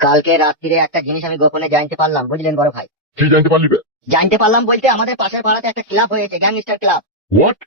কালকে রাত্রিরে একটা জিনিস আমি গোপনে জানতে পারলাম, বুঝলেন বড় ভাই। কি জানতে পারলি বে? জানতে পারলাম বলতে আমাদের পাশের পাড়াতে একটা ক্লাব হয়েছে, গ্যাংস্টার ক্লাব। হোয়াট?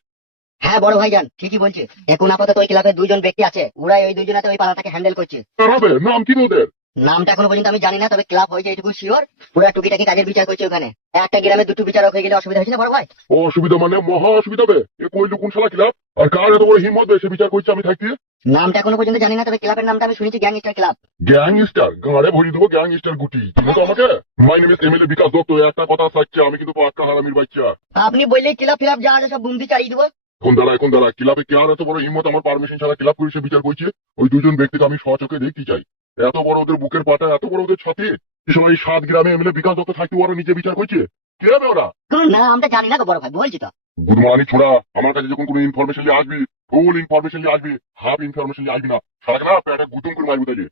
হ্যাঁ বড় ভাই জান, ঠিকই বলছে। এখন আপাতত ওই ক্লাবে দুজন ব্যক্তি আছে, ওরাই ওই দুজনাতে ওই পাড়াটাকে হ্যান্ডেল করছে। হবে নাম কি ওদের? নামটা এখনো পর্যন্ত আমি জানি না, তবে ক্লাব হয়েছে এটুকু শিওর। ওরা টুকিটাকি কাজের বিচার করছে ওখানে। একটা গ্রামে দুটো বিচারক হয়ে গেলে অসুবিধা হয়েছে না বড় ভাই? অসুবিধা মানে মহা অসুবিধা বে। এ কইলো কোন শালা ক্লাব? আর কার এত বড় হিম্মত বে সে বিচার করছে আমি থাকতে? নামটা এখনো পর্যন্ত জানি না, তবে ক্লাবের নামটা আমি শুনেছি গ্যাংস্টার ক্লাব। গ্যাংস্টার গাড়ে ভরি দেবো গ্যাংস্টার গুটি। তুমি তো আমাকে my name is MLA Bikash Dutta একটা কথা থাকছে, আমি কিন্তু পাক্কা হারামির বাচ্চা। আপনি বললেই ক্লাব ফিলাব যা আছে সব বুমদি চালিয়ে দেবো। কোন দাঁড়ায় ক্লাবে কে আর এত বড় হিম্মত আমার পারমিশন ছাড়া ক্লাব করে সে বিচার করছে? ওই দুজন ব্যক্তিকে আমি স্বচোখে দেখতে চাই। এত বড় ওদের বুকের পাটা, এত বড় ওদের ছাতি। এই সময় 7 গ্রামে এমএলএ বিকাশ দত্ত থাকতে ওরা নিচে বিচার করছে। কে হবে ওরা? কোনো নামটা জানি না তো বড় ভাই, বলছি তো। গুদমানি ছোড়া, আমার কাছে যখন কোনো ইনফরমেশন নিয়ে আসবি, ফুল ইনফরমেশন নিয়ে আসবি, হাফ ইনফরমেশন নিয়ে আসবি না। সারা না প্যাটা গুতুম করে মারবি তাই।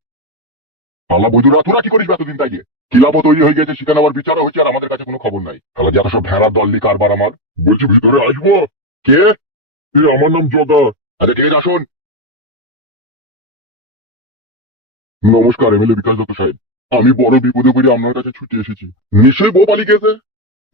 আল্লাহ বৈদুরা তোরা কি করিস এতদিন তাই? ক্লাবও তৈরি হয়ে গেছে, সেখানে আবার বিচারও হচ্ছে, আর আমাদের কাছে কোনো খবর নাই। তাহলে যত সব ভেড়ার দল্লি কারবার আমার। বলছি ভিতরে আসবো? কে? আমার নাম জগা। আচ্ছা ঠিক আছে আসুন। নমস্কার এমএলএ বিকাশ দত্ত সাহেব, আমি বড় বিপদে পড়ে আপনার কাছে ছুটে এসেছি। নিশ্চয়ই বউ পালিয়ে গেছে?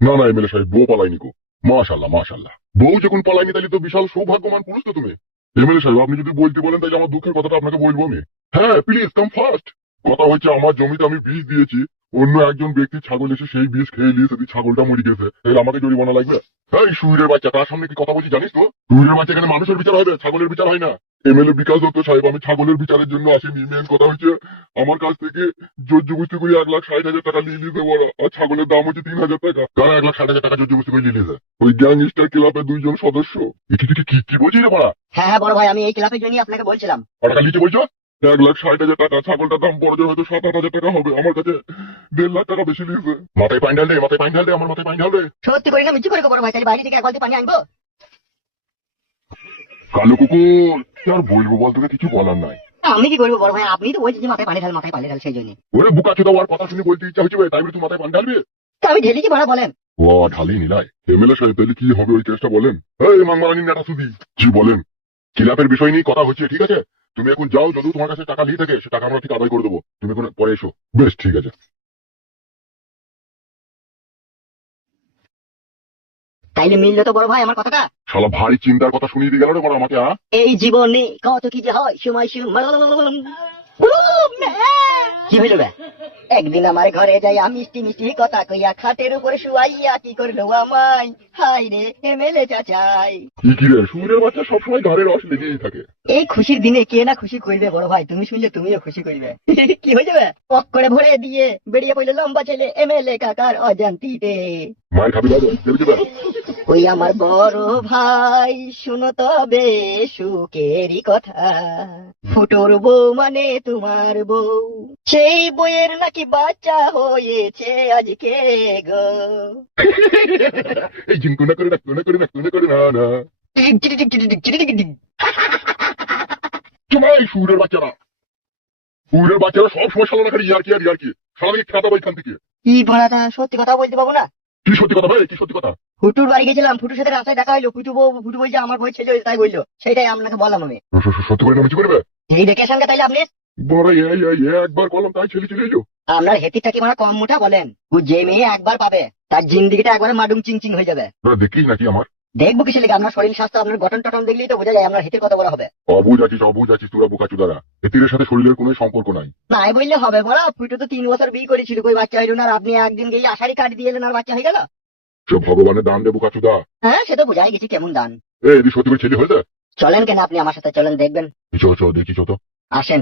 না না এমএলএ সাহেব, বউ পালাইনি গো। মাশাল্লাহ মাশাল্লাহ, বউ যখন পালাইনি তাহলে তো বিশাল সৌভাগ্যবান পুরুষ তো তুমি। এমএলএ সাহেব আপনি যদি বলতে বলেন তাহলে আমার দুঃখের কথাটা আপনাকে বলবো আমি। হ্যাঁ প্লিজ কাম ফার্স্ট। কথা হচ্ছে আমার জমিতে আমি বীজ দিয়েছি, অন্য একজন ব্যক্তি ছাগল এসে সেই বীজ খেয়ে নিয়ে সেদিন ছাগলটা মরে গেছে, তাহলে আমাকে জরিমানা লাগবে? এই সুইরের বাচ্চা, তার সামনে কি কথা বলছি জানিস তো? সুইরের বাচ্চা, এখানে মানুষের বিচার হবে, ছাগলের বিচার হয় না। এমএলএ বিকাশ দত্ত সাহেব, আমি ছাগলের বিচারের জন্য আসিনি। মেন কথা হচ্ছে আমার কাছ থেকে জোর জবস্তি করে 1,60,000 টাকা নিয়ে নিয়েছে ওরা, আর ছাগলের দাম হচ্ছে 3,000 টাকা। তারা 1,60,000 টাকা জোর জবস্তি করে নিয়ে নিয়েছে ওই গ্যাংস্টার ক্লাবের 2 জন সদস্য। কি বলছি রে বড়া? হ্যাঁ হ্যাঁ বড় ভাই, আমি এই ক্লাবের জন্যই আপনাকে বলছিলাম। টাকা নিচে বলছো? 1,60,000 টাকা, ছাগলটার দাম বড় জোর হয়তো 7-8 হাজার টাকা হবে, আমার কাছে 1.5 লাখ টাকা বেশি নিয়েছে। মাথায় পানি ঢাল দে, মাথায় পানি ঢাল দে, আমার মাথায় পানি ঢাল দে। সত্যি করে না মিথ্যে করে বড় ভাই? তাহলে বাইরে থেকে এক বালতি পানি আনবো। কালো কুকুর, কি আর বলবো বল, তোকে কিছু বলার নাই। আমি কি করবো বড় ভাই? আপনি তো বলছেন যে মাথায় পানি ঢাল, মাথায় পানি ঢাল, সেই জন্য। ওরে বুকা চোদা, ওর কথা শুনে বলতে ইচ্ছা হচ্ছে তাই বলে তুই মাথায় পানি ঢালবি? তা আমি ঢেলেছি বড়, বলেন। ও ঢালি নিলাই। এমএলএ সাহেব তাহলে কি হবে ওই কেসটা বলেন? এই মাংমারানি নেটা সুদি, জি বলেন। ক্লাবের বিষয় নিয়ে কথা হচ্ছে, ঠিক আছে? তুমি এখন যাও, যদি তোমার কাছে টাকা নিয়ে থাকে সে টাকা আমরা ঠিক আদায় করে দেবো, তুমি এখন পরে এসো। বেশ ঠিক আছে। তাইলে মিললো তো বড় ভাই আমার কথাটা। শালা ভারী চিন্তার কথা শুনিয়ে দিয়ে গেল রে বড় আমাকে। এই জীবনে কত কি যে হয়, সময় কি হইল বে? একদিন আমার ঘরে যাই, আমি মিষ্টি মিষ্টি কথা কইয়া খাটের উপরে শুয়াইয়া কি করলো আমায়, হাই রে এমএলএ চাচাই। কি রে, সুরের বাচ্চা সবসময় ঘরের রস লেগেই থাকে। এই খুশির দিনে কে না খুশি করবে বড় ভাই, তুমি শুনলে তুমিও খুশি করবে। কি হয়ে যাবে? পক করে ভরে দিয়ে বেরিয়ে পড়লো লম্বা ছেলে এমএলএ কাকার অজান্তিতে। মায়ের খাবি বাজে দেবে যাবে। ওই আমার বড় ভাই, শুনো তবে সুখেরই কথা। ফুটোর বউ মানে তোমার বউ, সেই বইয়ের নাকি বাচ্চা হয়েছে আজকে গো। এই জিঙ্কু না করে না করে না করে না করে না করে না না। তোমার এই সুরের বাচ্চারা, সুরের বাচ্চারা সবসময় শালা খালি ইয়ার কি আর ইয়ার কি, শালাকে খেতা বই খান থেকে। কি পড়াটা সত্যি কথা বলতে পাবো না। কি সত্যি কথা ভাই, কি সত্যি কথা? ফুটুর বাড়ি গেছিলাম, ফুটুর সাথে রাস্তায় দেখা হইলো, ফুটু বলছে আমার বই ছেলে হয়েছে, তাই বললো, সেটাই আপনাকে বললাম আমি। সত্যি করে না মিছি করবে? এই দেখে সঙ্গে তাইলে আপনি বড় একবার বললাম তাই ছেলে চলে এলো। আপনার হেতিরটা কি মানে কম মোটা বলেন? ও যে মেয়ে একবার পাবে তার জিন্দিগিটা একবারে মাডুম চিং চিং হয়ে যাবে। তোরা দেখিস নাকি আমার? দেখবো কিসে লেগে? আপনার শরীর স্বাস্থ্য, আপনার গঠন টটন দেখলেই তো বোঝা যায় আপনার হেতির কত বড় হবে। অবুঝ আছিস তোরা বোকা চোদারা। এতিরের সাথে শরীরের কোনো সম্পর্ক নাই। নাই বললে হবে বড়, ফুটু তো 3 বছর বিয়ে করেছিল, কই বাচ্চা হইল না, আর আপনি একদিন গিয়ে আষাঢ়ি কাট দিয়ে এলেন আর বাচ্চা হয়ে গেল। সব ভগবানের দান দে বোকা চোদা। হ্যাঁ সে তো বোঝাই গেছি কেমন দান। এই সত্যি করে ছেলে হয়েছে? চলেন কেন আপনি আমার সাথে, চলেন দেখবেন। চ দেখি চ তো। আসেন।